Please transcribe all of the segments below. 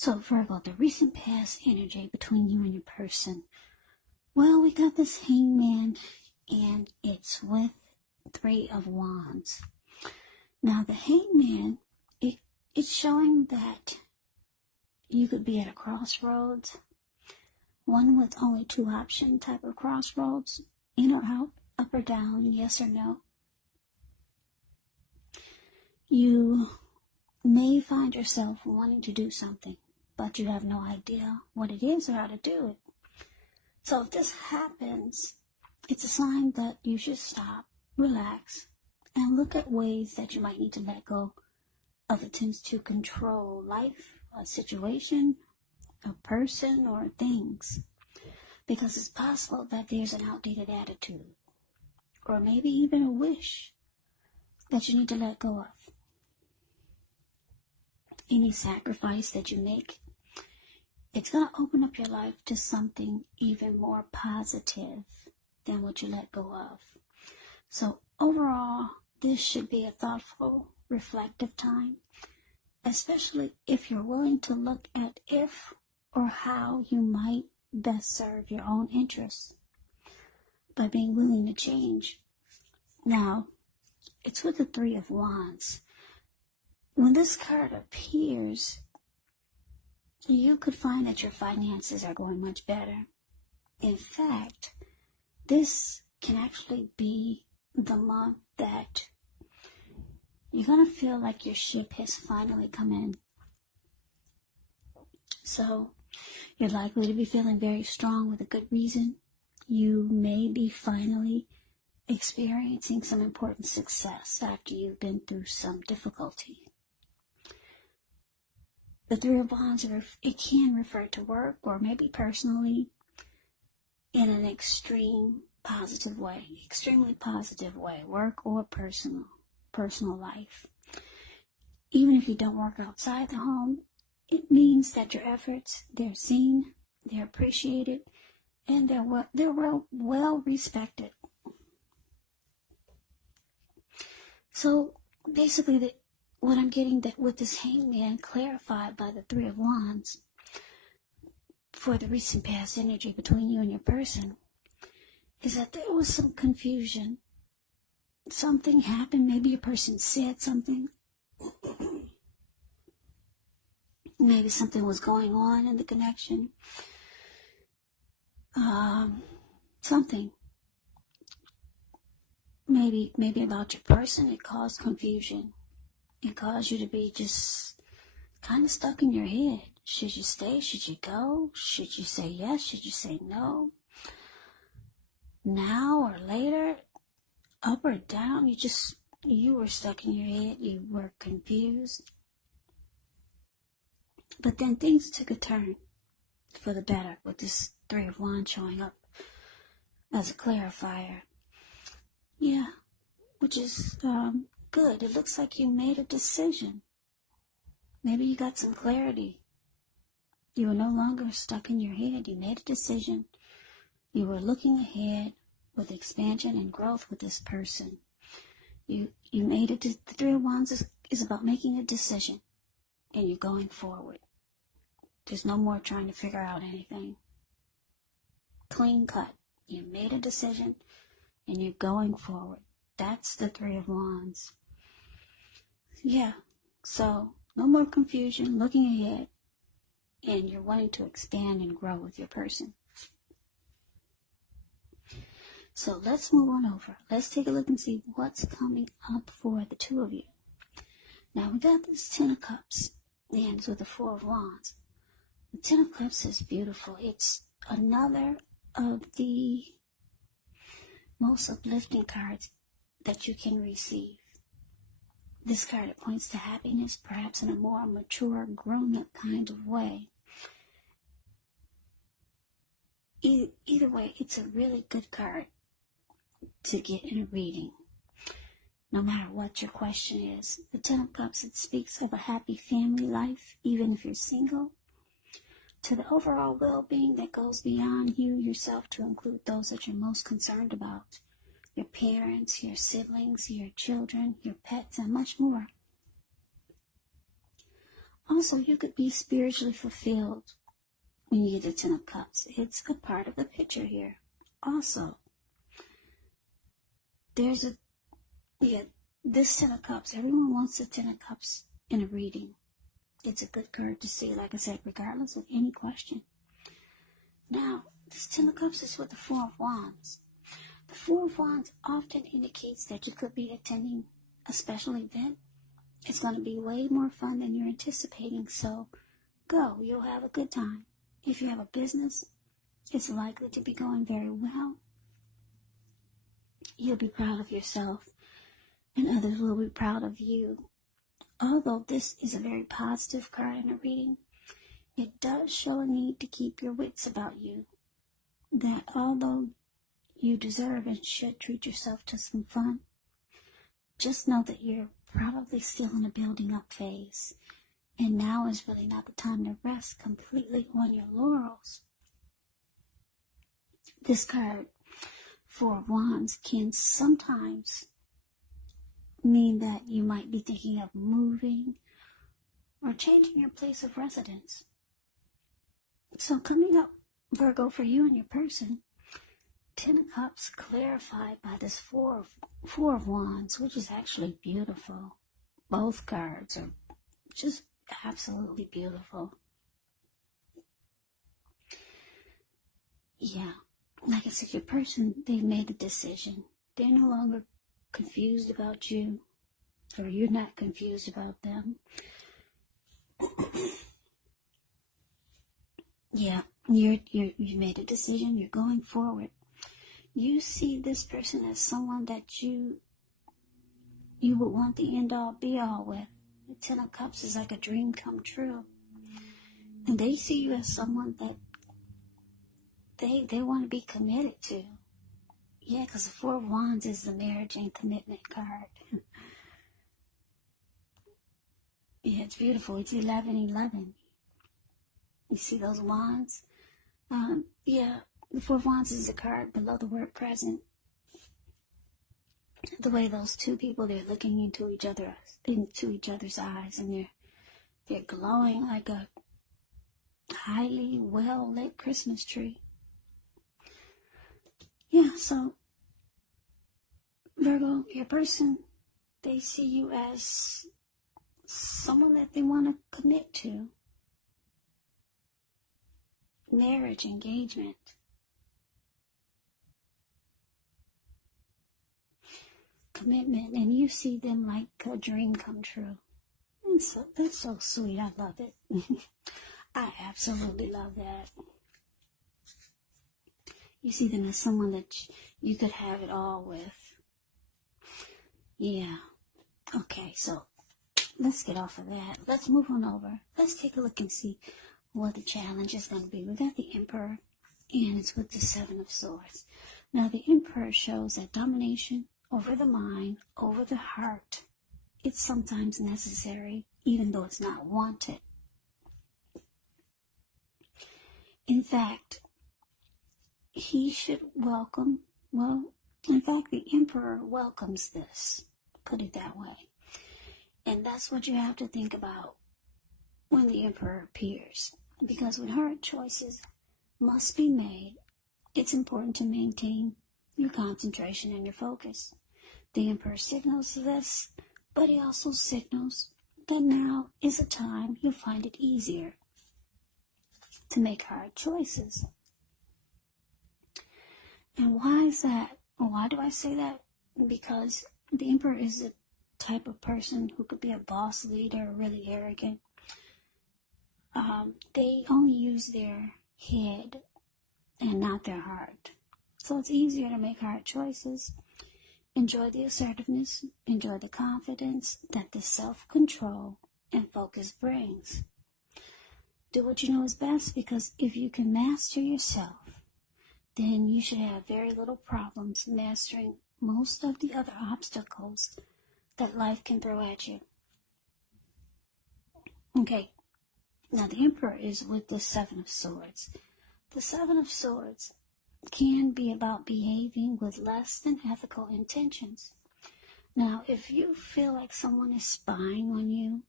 So Virgo, the recent past energy between you and your person. Well, we got this Hangman, and it's with Three of Wands. Now, the Hangman, it's showing that you could be at a crossroads, one with only two option type of crossroads, in or out, up or down, yes or no. You may find yourself wanting to do something, but you have no idea what it is or how to do it. So if this happens, it's a sign that you should stop, relax, and look at ways that you might need to let go of attempts to control life, a situation, a person, or things. Because it's possible that there's an outdated attitude, or maybe even a wish that you need to let go of. Any sacrifice that you make, it's going to open up your life to something even more positive than what you let go of. So overall, this should be a thoughtful, reflective time, especially if you're willing to look at if or how you might best serve your own interests by being willing to change. Now, it's with the Three of Wands. When this card appears, you could find that your finances are going much better. In fact, this can actually be the month that you're going to feel like your ship has finally come in. So, you're likely to be feeling very strong with a good reason. You may be finally experiencing some important success after you've been through some difficulty. The Three of Wands, it can refer to work or maybe personally in an extremely positive way, work or personal life. Even if you don't work outside the home, it means that your efforts, they're seen, they're appreciated, and they're well respected. So basically, what I'm getting that with this Hangman clarified by the Three of Wands for the recent past energy between you and your person is that there was some confusion. Something happened. Maybe your person said something. Maybe something was going on in the connection. Something. Maybe about your person, it caused confusion. It caused you to be just kind of stuck in your head. Should you stay? Should you go? Should you say yes? Should you say no? Now or later? Up or down? You were stuck in your head. You were confused. But then things took a turn for the better with this Three of Wands showing up as a clarifier. Yeah, which is good. It looks like you made a decision. Maybe you got some clarity. You were no longer stuck in your head. You made a decision. You were looking ahead with expansion and growth with this person. You made it. The Three of Wands is about making a decision, and you're going forward. There's no more trying to figure out anything. Clean cut. You made a decision, and you're going forward. That's the Three of Wands. Yeah, so no more confusion, looking ahead, and you're wanting to expand and grow with your person. So let's move on over. Let's take a look and see what's coming up for the two of you. Now we got this Ten of Cups, and it's with the Four of Wands. The Ten of Cups is beautiful. It's another of the most uplifting cards that you can receive. This card, it points to happiness, perhaps in a more mature, grown-up kind of way. Either way, it's a really good card to get in a reading. No matter what your question is. The Ten of Cups, it speaks of a happy family life, even if you're single, to the overall well-being that goes beyond you yourself to include those that you're most concerned about. Your parents, your siblings, your children, your pets, and much more. Also, you could be spiritually fulfilled when you get the Ten of Cups. It's a part of the picture here. Also, there's this Ten of Cups. Everyone wants the Ten of Cups in a reading. It's a good card to see, like I said, regardless of any question. Now, this Ten of Cups is with the Four of Wands. The Four of Wands often indicates that you could be attending a special event. It's going to be way more fun than you're anticipating, so go. You'll have a good time. If you have a business, it's likely to be going very well. You'll be proud of yourself, and others will be proud of you. Although this is a very positive card in a reading, it does show a need to keep your wits about you. That although you deserve and should treat yourself to some fun, just know that you're probably still in a building up phase. And now is really not the time to rest completely on your laurels. This card, Four of Wands, can sometimes mean that you might be thinking of moving or changing your place of residence. So coming up, Virgo, for you and your person, Ten of Cups clarified by this Four of Wands, which is actually beautiful. Both cards are just absolutely beautiful. Yeah, like I said, your person, they've made a decision. They're no longer confused about you, or you're not confused about them. Yeah, you made a decision. You're going forward. You see this person as someone that you would want the end-all, be-all with. The Ten of Cups is like a dream come true. And they see you as someone that they want to be committed to. Yeah, because the Four of Wands is the marriage and commitment card. Yeah, it's beautiful. It's 11-11. You see those wands? Yeah, the Four of Wands is a card below the word present. The way those two people, they're looking into each other's eyes, and they're glowing like a highly well-lit Christmas tree. Yeah, so Virgo, your person, they see you as someone that they want to commit to. Marriage, engagement. Commitment, and you see them like a dream come true. And so that's so sweet. I love it. I absolutely love that. You see them as someone that you could have it all with. Yeah. Okay, so let's get off of that. Let's move on over. Let's take a look and see what the challenge is going to be. We got the Emperor, and it's with the Seven of Swords. Now, the Emperor shows that domination over the mind, over the heart, it's sometimes necessary, even though it's not wanted. In fact, he should welcome, in fact, the Emperor welcomes this, put it that way. And that's what you have to think about when the Emperor appears. Because when hard choices must be made, it's important to maintain your concentration and your focus. The Emperor signals this, but he also signals that now is a time you'll find it easier to make hard choices. And why is that? Why do I say that? Because the Emperor is the type of person who could be a boss leader, really arrogant. They only use their head and not their heart. So it's easier to make hard choices. Enjoy the assertiveness, enjoy the confidence that the self-control and focus brings. Do what you know is best, because if you can master yourself, then you should have very little problems mastering most of the other obstacles that life can throw at you. Okay, now the Emperor is with the Seven of Swords. The Seven of Swords can be about behaving with less than ethical intentions. Now, if you feel like someone is spying on you,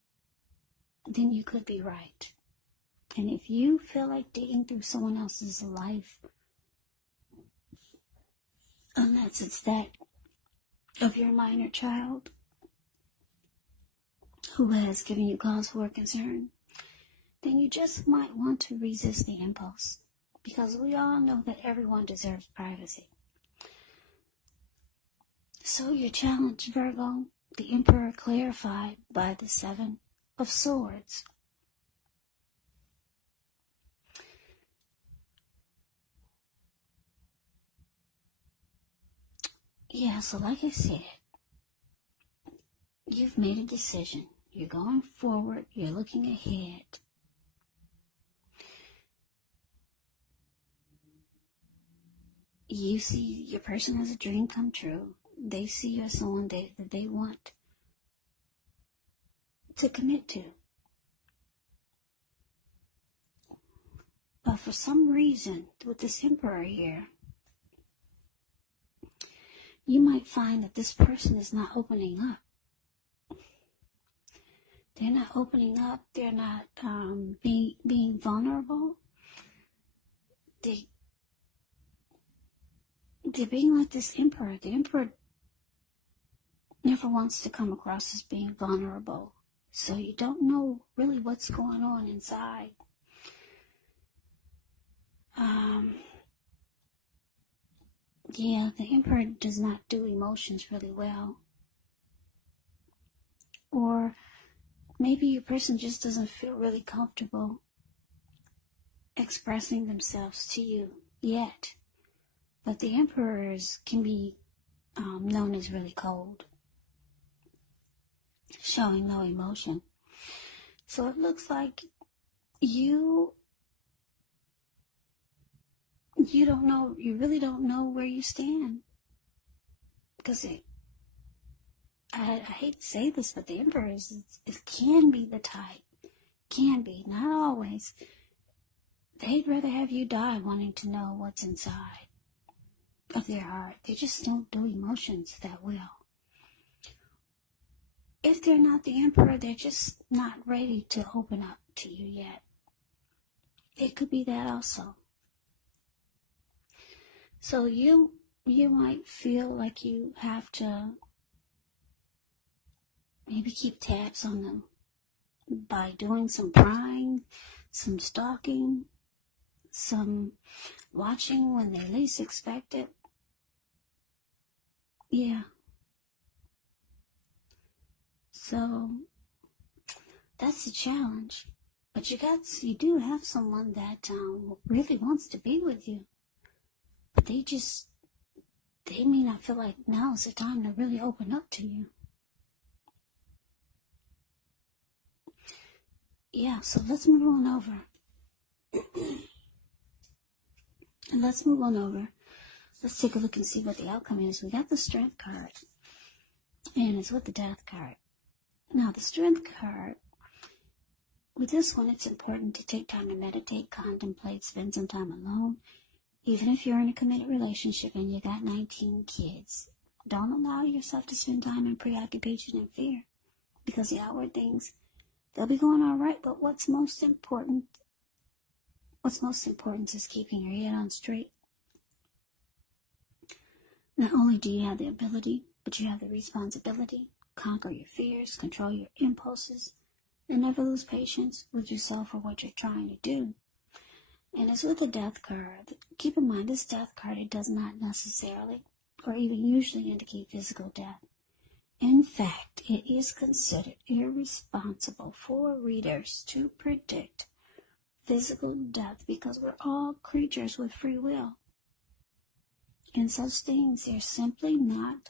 then you could be right. And if you feel like digging through someone else's life, unless it's that of your minor child who has given you cause for concern, then you just might want to resist the impulse, because we all know that everyone deserves privacy. So your challenge, Virgo, the Emperor clarified by the Seven of Swords. Yeah, so like I said, you've made a decision. You're going forward. You're looking ahead. You see your person as a dream come true. They see you as someone that they want to commit to. But for some reason, with this Emperor here, you might find that this person is not opening up. They're not opening up. They're not being vulnerable. They're being like this Emperor. The Emperor never wants to come across as being vulnerable. So you don't know really what's going on inside. Yeah, the Emperor does not do emotions really well. Or maybe your person just doesn't feel really comfortable expressing themselves to you yet. But the Emperors can be known as really cold, showing no emotion. So it looks like you don't know, you really don't know where you stand. Because I hate to say this, but the Emperors, it can be the type, can be, not always. They'd rather have you die wanting to know what's inside of their heart. They just don't do emotions that well. If they're not the Emperor, they're just not ready to open up to you yet. It could be that also. So you might feel like you have to maybe keep tabs on them by doing some prying, some stalking, some watching when they least expect it. Yeah. So that's the challenge. But you do have someone that really wants to be with you. But they may not feel like now is the time to really open up to you. Yeah, so let's move on over. Let's take a look and see what the outcome is. We got the Strength card, and it's with the Death card. Now, the Strength card, with this one, it's important to take time to meditate, contemplate, spend some time alone. Even if you're in a committed relationship and you got 19 kids, don't allow yourself to spend time in preoccupation and fear, because the outward things, they'll be going all right, but what's most important is keeping your head on straight. Not only do you have the ability, but you have the responsibility. Conquer your fears, control your impulses, and never lose patience with yourself or what you're trying to do. And as with the Death card, keep in mind this Death card, it does not necessarily or even usually indicate physical death. In fact, it is considered irresponsible for readers to predict physical death because we're all creatures with free will. And such things are simply not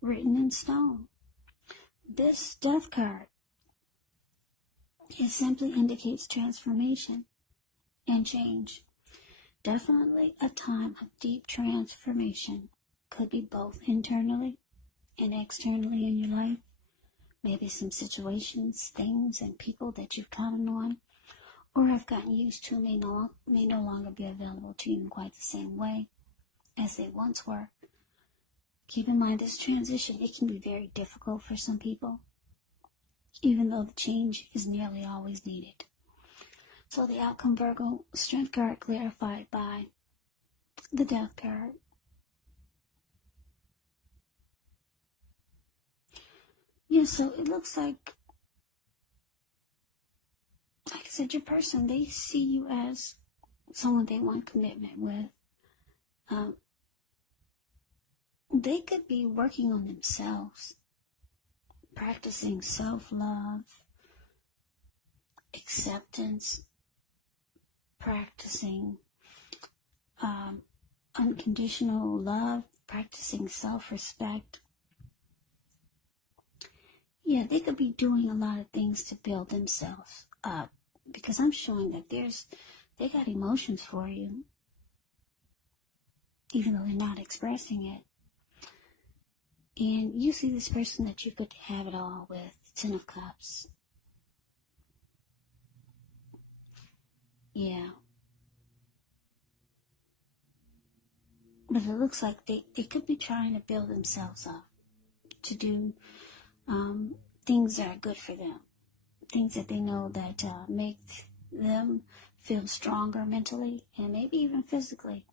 written in stone. This Death card, it simply indicates transformation and change. Definitely a time of deep transformation. Could be both internally and externally in your life. Maybe some situations, things, and people that you've counted on or have gotten used to may no longer be available to you in quite the same way as they once were. Keep in mind this transition, it can be very difficult for some people. even though the change is nearly always needed. So the outcome, Virgo, Strength card clarified by the Death card. Yeah, so it looks like I said, your person, they see you as someone they want commitment with. They could be working on themselves, practicing self-love, acceptance, practicing unconditional love, practicing self-respect. Yeah, they could be doing a lot of things to build themselves up, because I'm showing that they got emotions for you, even though they're not expressing it. And you see this person that you could have it all with, 10 of Cups. Yeah. But it looks like they could be trying to build themselves up, to do things that are good for them. Things that they know that make them feel stronger mentally and maybe even physically.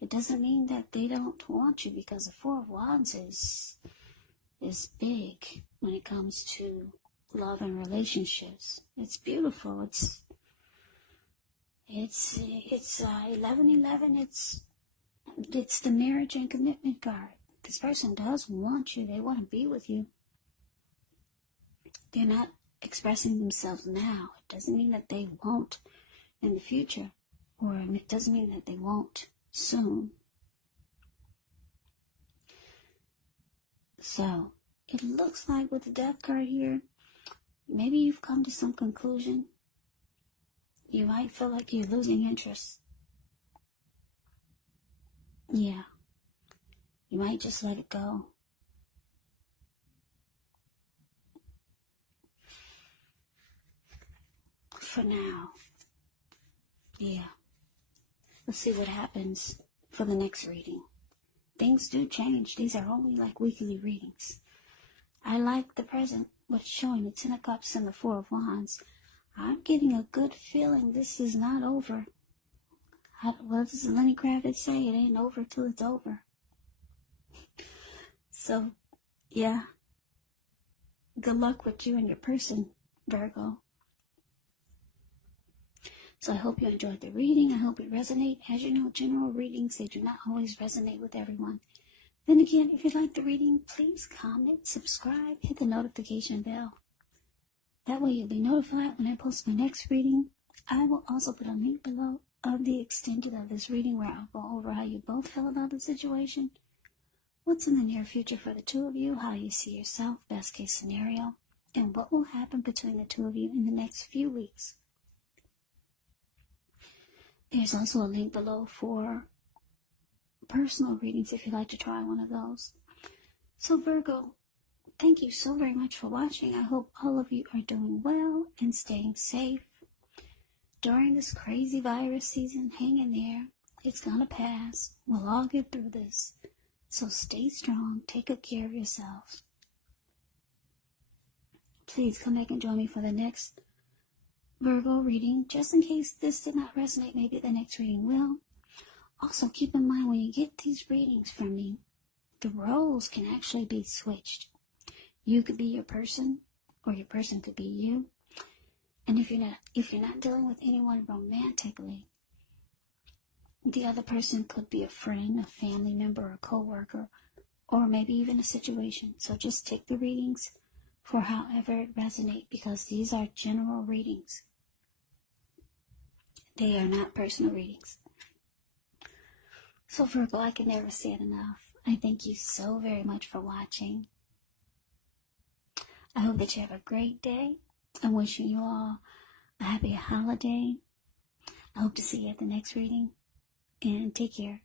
It doesn't mean that they don't want you, because the Four of Wands is big when it comes to love and relationships. It's beautiful. It's 1111. It's the marriage and commitment card. This person does want you. They want to be with you. They're not expressing themselves now. It doesn't mean that they won't in the future, or it doesn't mean that they won't soon. So it looks like with the Death card here, maybe you've come to some conclusion. You might feel like you're losing interest. Yeah. You might just let it go. For now. Yeah. Let's see what happens for the next reading. Things do change. These are only like weekly readings. I like the present, what's showing the 10 of Cups and the 4 of Wands. I'm getting a good feeling this is not over. What does Lenny Kravitz say? It ain't over till it's over. So, yeah. Good luck with you and your person, Virgo. So I hope you enjoyed the reading. I hope it resonated. As you know, general readings, they do not always resonate with everyone. Then again, if you like the reading, please comment, subscribe, hit the notification bell. That way you'll be notified when I post my next reading. I will also put a link below of the extended of this reading, where I'll go over how you both feel about the situation, what's in the near future for the two of you, how you see yourself, best case scenario, and what will happen between the two of you in the next few weeks. There's also a link below for personal readings if you'd like to try one of those. So Virgo, thank you so very much for watching. I hope all of you are doing well and staying safe during this crazy virus season. Hang in there. It's gonna pass. We'll all get through this. So stay strong. Take good care of yourselves. Please come back and join me for the next Virgo reading. Just in case this did not resonate, maybe the next reading will. Also, keep in mind when you get these readings from me, the roles can actually be switched. You could be your person, or your person could be you. And if you're not dealing with anyone romantically, the other person could be a friend, a family member, a co-worker, or maybe even a situation. So just take the readings for however it resonates, because these are general readings. They are not personal readings. So Virgo, I can never say it enough. I thank you so very much for watching. I hope that you have a great day. I'm wishing you all a happy holiday. I hope to see you at the next reading. And take care.